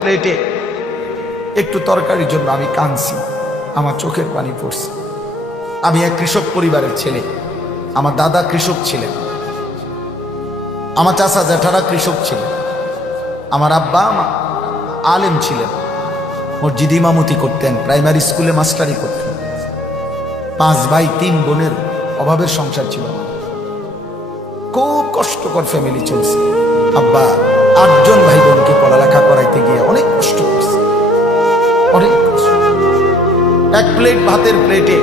প্লেটে একটু তরকারির জন্য আমি কাঁদছি, আমার চোখের পানি পড়ছে। আমি এক কৃষক পরিবারের ছেলে, আমার দাদা কৃষক ছিলেন, আমার চাচা জ্যাঠারা কৃষক ছিলেন, আমার আব্বা আলেম ছিলেন, মসজিদ ইমামতি করতেন, প্রাইমারি স্কুলে মাস্টারি করতেন। 5 ভাই 3 বোনের অভাবের সংসার ছিল। খুব কষ্টকর ফ্যামিলি চলছে। আব্বা 8 জন ভাই বোনকে পড়ালেখা করাইতে গিয়ে অনেক কষ্ট করছে, অনেক কষ্ট। এক প্লেট ভাতের প্লেটে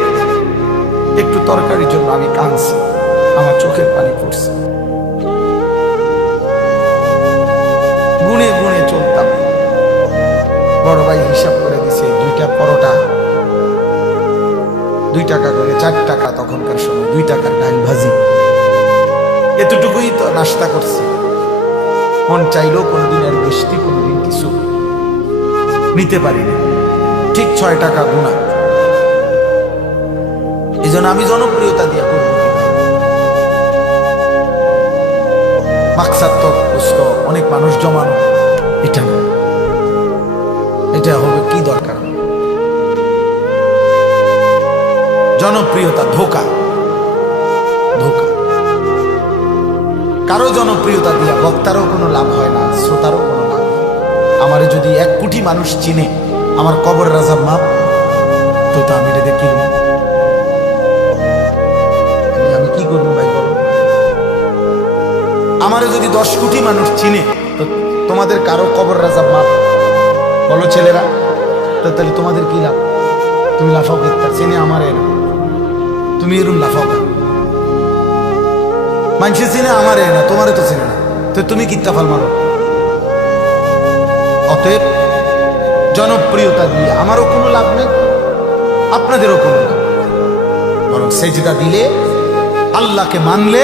একটু তরকারির জন্য আমি কাঁদছি, আমার চোখের পানি পড়ছে। গুনে গুনে চলতাম। বড় ভাই হিসাব করে দিছে 2টা পরোটা 2 টাকা করে, 4 টাকা তখনকার সময়, 2 টাকার ডাল ভাজি, এতটুকুই তো নাস্তা করছে। মন চাইলেও কোনোদিন এর বেশি, কোনোদিন কিছু নিতে পারি না, ঠিক 6 টাকা গুণা। এই জন্য আমি জনপ্রিয়তা দিয়ে করবো, মাকসাদ তো বুঝতো অনেক মানুষ জমানো, এটা না, এটা হবে কি দরকার? জনপ্রিয়তা ধোকা, ধোকা। কারো জনপ্রিয়তা দিয়া বক্তারও কোনো লাভ হয় না, শ্রোতারও কোনো লাভ হয়। আমারে যদি 1 কোটি মানুষ চিনে, আমার কবর রাজার মাপ তো তা আমি এটা কিনব, আমি কি করবো ভাই বলো? আমারে যদি 10 কোটি মানুষ চিনে, তো তোমাদের কারো কবর রাজার মাপ বলো ছেলেরা, তো তাহলে তোমাদের কি লাভ? তুমি লাফাও কেতার চিনে আমারে না, তুমি এরকম লাফাও কেন? মানুষে চিনে আমারে না, তোমারে তো চিনে না, তো তুমি কিত্তা ফাল মারো? অতএব জনপ্রিয়তা দিয়ে আমারও কোনো লাভ নেই, আপনাদেরও কোনো লাভ নেই। বরং সেজদা দিলে, আল্লাহকে মানলে,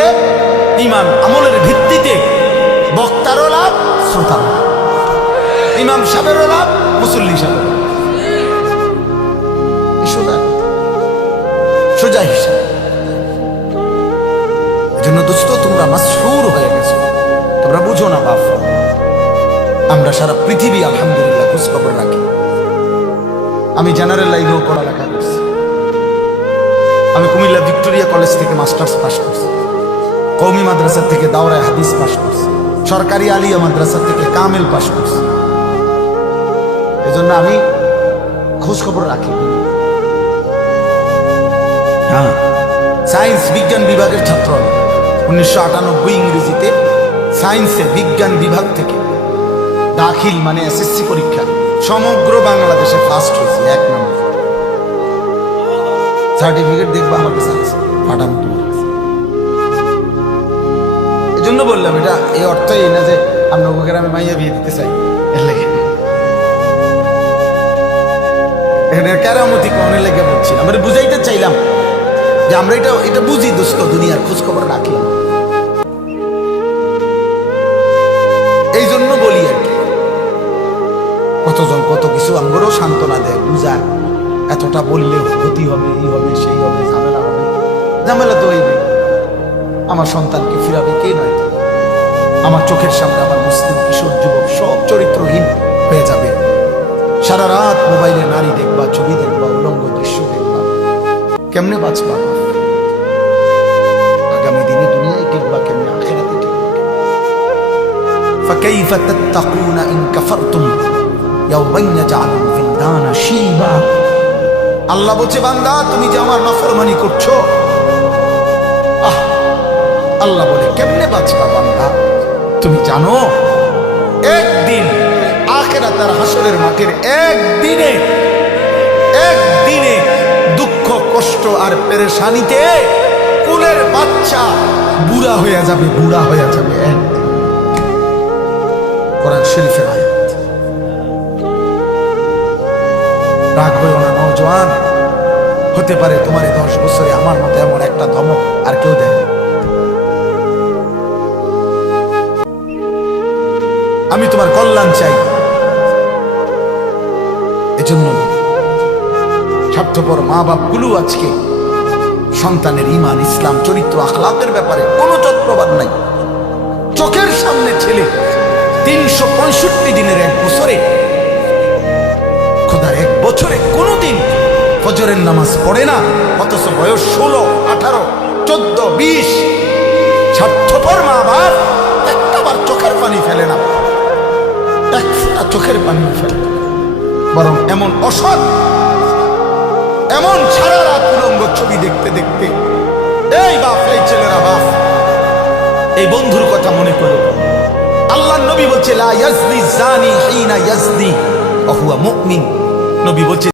ইমান আমলের ভিত্তিতে বক্তারও লাভ, শ্রোতারও লাভ, ইমাম সাহেবেরও লাভ, মুসল্লি সাহেবেরও লাভ। সোজা সোজা হিসাব। এজন্য দোস্ত, তোমরা মাসহুর হয়ে গেছো, তোমরা বুঝো না বাপ। আমরা সারা পৃথিবী আলহামদুলিল্লাহ খোঁজখবর রাখি। আমি জেনারেল লাইনেও পড়ালেখা করছি। আমি কুমিল্লা ভিক্টোরিয়া কলেজ থেকে মাস্টার্স পাস করছি, কওমি মাদ্রাসা থেকে দাওরায়ে হাদিস পাস করছি, সরকারি আলিয়া মাদ্রাসা থেকে কামেল পাস করছি। এজন্য আমি খোঁজখবর রাখি। হ্যাঁ, সায়েন্স বিজ্ঞান বিভাগের ছাত্র আমি। 1998 ইংরেজিতে সায়েন্সে বিজ্ঞান বিভাগ থেকে দাখিল মানে এসএসসি পরীক্ষা সমগ্র বাংলাদেশে ফার্স্ট হয়েছে, 1 নম্বর। সার্টিফিকেট দেখবা আমার কাছে আছে, পাঠানো তোমার কাছে। এই জন্য বললাম, এটা এই অর্থ এই না যে আমরা গ্রামে মাইয়া বিয়ে দিতে চাই, এর লেগে এখানে কেরামতি কোনের লেগে বলছি, আমরা বুঝাইতে চাইলাম যে আমরা এটা বুঝি দোস্ত, দুনিয়ার খোঁজ খবর রাখলাম। এই জন্য বলি আর কি, কতজন কত কিছু আমরাও সান্ত্বনা দেয়, বুঝা এতটা বললে ক্ষতি হবে, এই হবে, সেই হবে, ঝামেলা হবে। ঝামেলা তো হইবে, আমার সন্তানকে ফিরাবে কে নয়? আমার চোখের সামনে আমার মুসলিম কিশোর যুবক সব চরিত্রহীন হয়ে যাবে। সারা রাত মোবাইলে নারী দেখবা, ছবি দেখবা, উলঙ্গ দৃশ্য দেখবা, কেমনে বাঁচবা? আগামী দিনে দুনিয়ায় টিকবা কেমনে, আখিরাতে টিকবা কেমনে? ফাকাইফা তাত্তাকুনা ইন কাফারতুম ইয়াওমান ইয়াজআলুল ফিলদানা শিবা। আল্লাহ বলছে, বান্দা তুমি যে আমার নাফরমানি করছো, আল্লাহ বলে কেমনে বাঁচবা বান্দা? তুমি জানো একদিন আখিরাত আর হাসরের মাঠের একদিনে দুঃখ কষ্ট আর পেরেশানিতে কুলের বাচ্চা বুড়া হয়ে যাবে, বুড়া হয়ে যাবে। কোরআন শরীফের আয়াত। রাগ হইও না নওজোয়ান, হতে পারে তোমার 10 বছরে আমার মতো এমন একটা ধমক আর কেউ দেয়। আমি তোমার কল্যাণ চাই। এজন্য স্বার্থপর মা বাপগুলো আজকে সন্তানের ঈমান, ইসলাম, চরিত্র, আখলাকের ব্যাপারে কোনো চট্টবাদ নাই। চোখের সামনে ছেলে 365 দিনের 1 বছরে বছরে কোনোদিন ফজরের নামাজ পড়ে না, অথচ বয়স 16, 18, 14, 20, স্বার্থপর মা বাপ একটাবার চোখের পানি ফেলে না, এক ফোঁটা চোখের পানি ফেলে, বরং এমন অসৎ, এমন সারা রাত উলঙ্গ ছবি দেখতে দেখতে, এই বাপ, এই ছেলেরা বাপ, এই বন্ধুর কথা মনে করো। আল্লাহ নবী বলছে লা ইয়াজনি জানি হিনা ইয়াজনি ওয়া হুয়া মুমিন। নবী বলছে